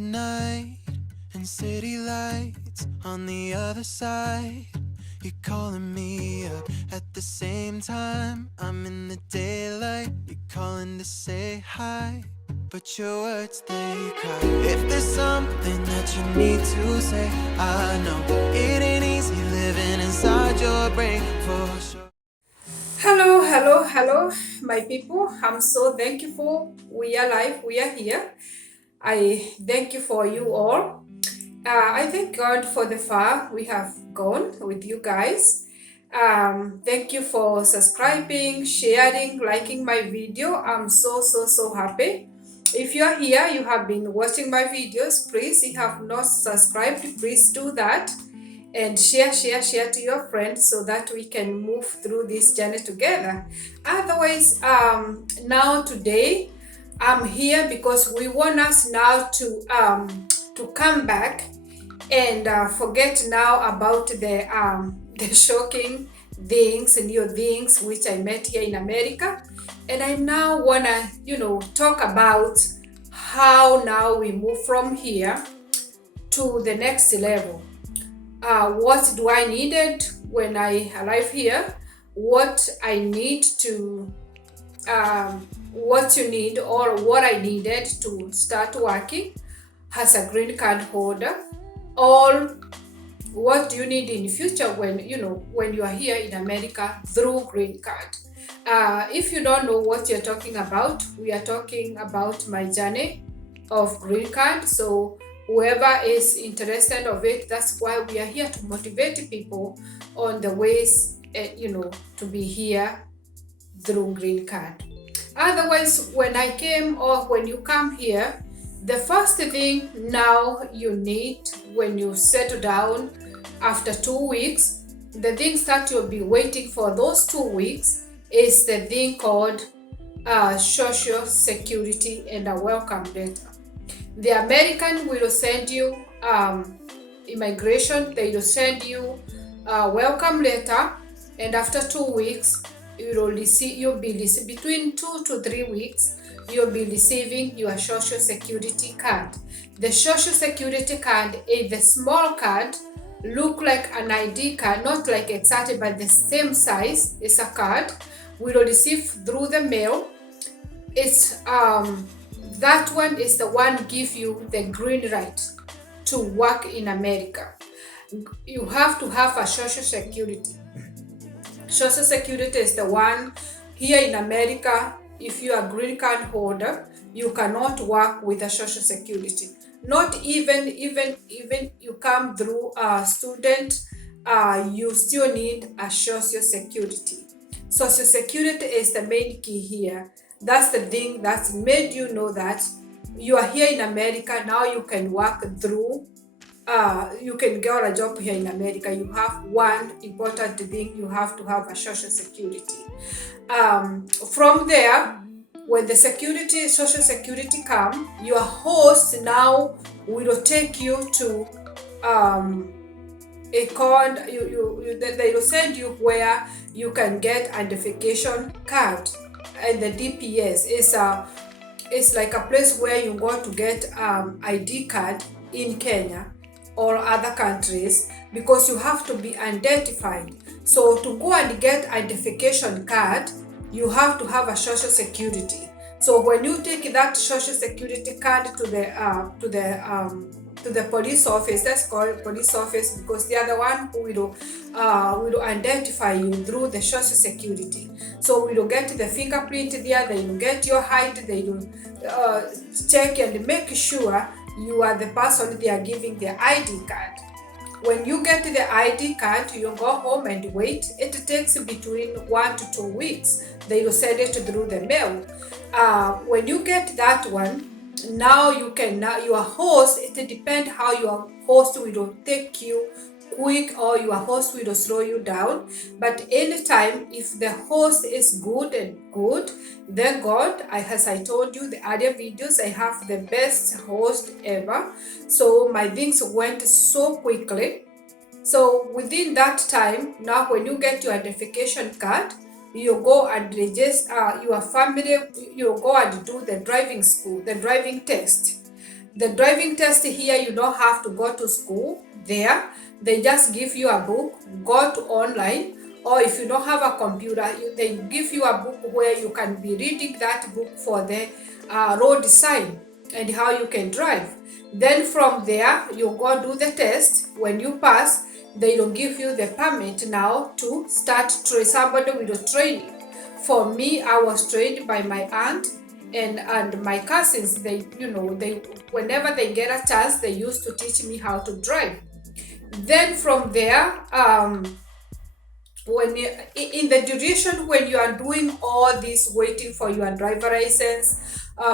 midnight and city lights on the other side. You're calling me up at the same time. I'm in the daylight. You're calling to say hi, but your words, they cry. If there's something that you need to say, I know it ain't easy living inside your brain for sure. Hello, my people. I'm so thankful we are alive, we are here. I thank you for you all. I thank God for the far we have gone with you guys. Thank you for subscribing, sharing, liking my video. I'm so happy. If you are here, you have been watching my videos, please, if you have not subscribed, please do that and share to your friends so that we can move through this journey together. Otherwise, now today I'm here because we want us now to come back and forget now about the shocking things, new things which I met here in America. And I now wanna talk about how now we move from here to the next level. What do I needed when I arrive here? What I need to what you need or what I needed to start working as a green card holder, or what do you need in the future when you are here in America through green card. If you don't know what you're talking about, we are talking about my journey of green card. So whoever is interested of it, that's why we are here, to motivate people on the ways to be here through green card. Otherwise, when I came, or when you come here, the first thing now you need when you settle down after 2 weeks, the things that you'll be waiting for those 2 weeks is the thing called social security and a welcome letter. The American will send you immigration, they will send you a welcome letter, and after 2 weeks you'll be receiving between 2 to 3 weeks, you'll be receiving your social security card. The social security card is the small card, look like an ID card, not like exactly but the same size. It's a card we will receive through the mail. It's that one is the one give you the green right to work in America. You have to have a social security. Social security is the one here in America. If you are a green card holder, you cannot work with a social security. Not even you come through a student, you still need a social security. Social security is the main key here. That's the thing that's made you know that you are here in America. Now you can work through, you can get a job here in America. You have one important thing, you have to have a social security. From there, when the social security come, your host now will take you to a card. They will send you where you can get identification card. And the DPS is like a place where you go to get ID card in Kenya or other countries, because you have to be identified. So to go and get identification card, you have to have a social security. So when you take that social security card to the police office, that's called police office, because they are the one who will identify you through the social security. So we will get the fingerprint there, they will get your height, they will check and make sure you are the person they are giving the ID card. When you get the ID card, you go home and wait. It takes between 1 to 2 weeks. They will send it through the mail. When you get that one, now your host, it depends how your host will take you quick or your host will slow you down. But anytime, if the host is good, then God, as I told you the earlier videos, I have the best host ever. So my things went so quickly. So within that time, now when you get your identification card, you go and register your family, you go and do the driving school, the driving test. The driving test here, you don't have to go to school there. They just give you a book, go to online, or if you don't have a computer, they give you a book where you can be reading that book for the road sign and how you can drive. Then from there, you go do the test. When you pass, they will give you the permit now to start somebody will train you. For me, I was trained by my aunt and my cousins. They whenever they get a chance, they used to teach me how to drive. Then from there, when in the duration when you are doing all this, waiting for your driver license,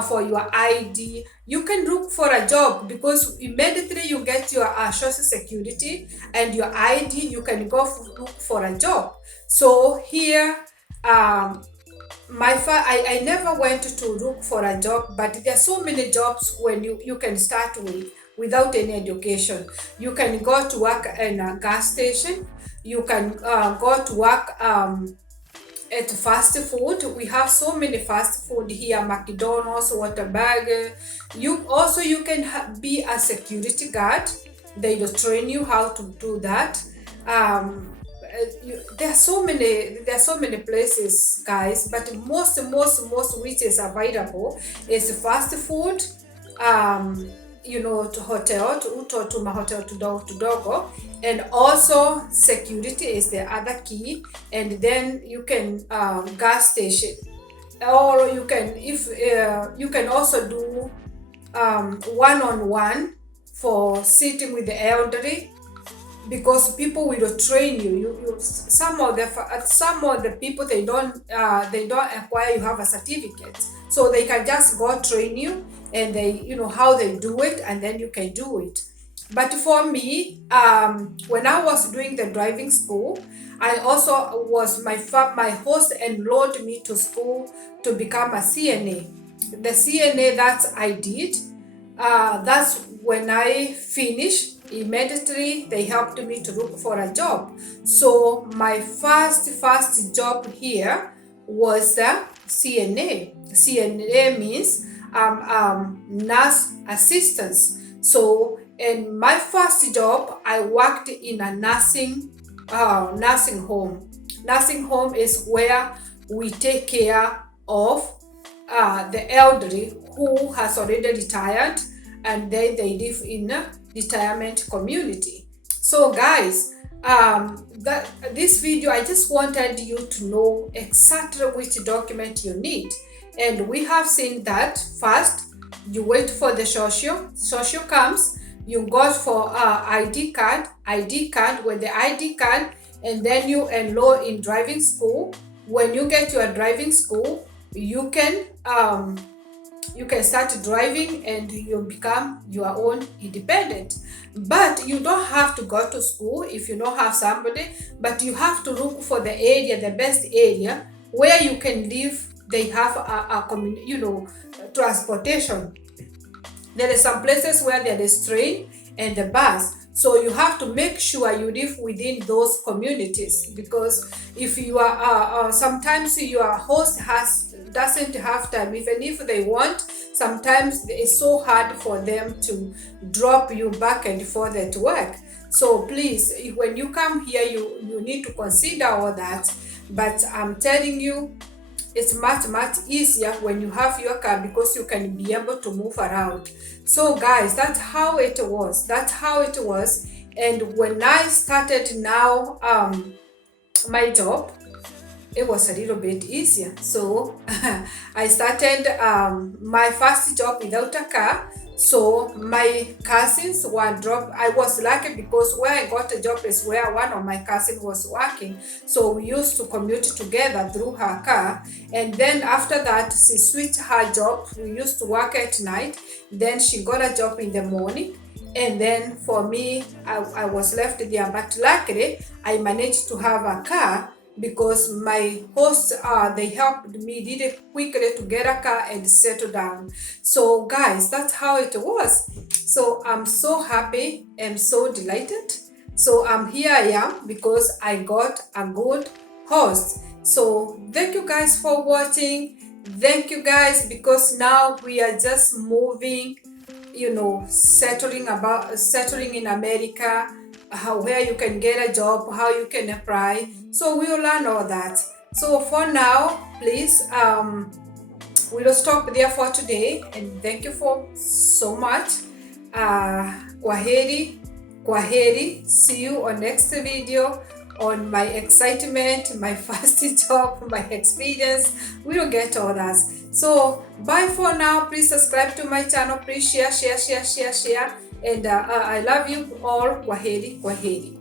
for your ID, you can look for a job, because immediately you get your social security and your ID, you can go look for a job. So here, I never went to look for a job, but there are so many jobs when you can start with without any education. You can go to work in a gas station. You can go to work at fast food. We have so many fast food here, McDonald's, Whataburger. You can be a security guard. They will train you how to do that. There are so many places, guys, but most which is available is fast food, to hotel, to my hotel to dogo, and also security is the other key. And then you can gas station, or you can, if you can also do one-on-one for sitting with the elderly, because people will train you. Some of the people, they don't require you have a certificate, so they can just go train you, and they how they do it, and then you can do it. But for me, when I was doing the driving school, I also was my host enrolled me to school to become a CNA. The CNA that I did, that's when I finished. Immediately they helped me to look for a job. So my first job here was a CNA. CNA means nurse assistance. So in my first job, I worked in a nursing home. Nursing home is where we take care of the elderly who has already retired, and then they live in a retirement community. So guys, this video, I just wanted you to know exactly which document you need. And we have seen that first, you wait for the social comes, you go for ID card with the ID card, and then you enroll in driving school. When you get your driving school, you can start driving and you become your own independent. But you don't have to go to school if you don't have somebody, but you have to look for the area, the best area where you can live. They have transportation. There are some places where there is train and the bus. So you have to make sure you live within those communities, because if you are sometimes your host doesn't have time, even if they want. Sometimes it's so hard for them to drop you back and forth at work. So please, when you come here, you need to consider all that. But I'm telling you, it's much easier when you have your car, because you can be able to move around. So guys, that's how it was. And when I started now my job, it was a little bit easier. So I started my first job without a car. So my cousins were dropped. I was lucky because where I got a job is where one of my cousins was working. So we used to commute together through her car. And then after that, she switched her job. We used to work at night. Then she got a job in the morning. And then for me, I was left there. But luckily, I managed to have a car, because my hosts they helped me really quickly to get a car and settle down. So guys, that's how it was. So I'm so happy and so delighted. So here I am because I got a good host. So thank you guys for watching. Thank you guys, because now we are just moving settling in America, where you can get a job, how you can apply. So we will learn all that. So for now, please, we'll stop there for today, and thank you for so much. Kwaheri, kwaheri. See you on next video on my excitement, my first job, my experience. We'll get all that. So bye for now. Please subscribe to my channel. Please share. And I love you all. Kwaheri, kwaheri.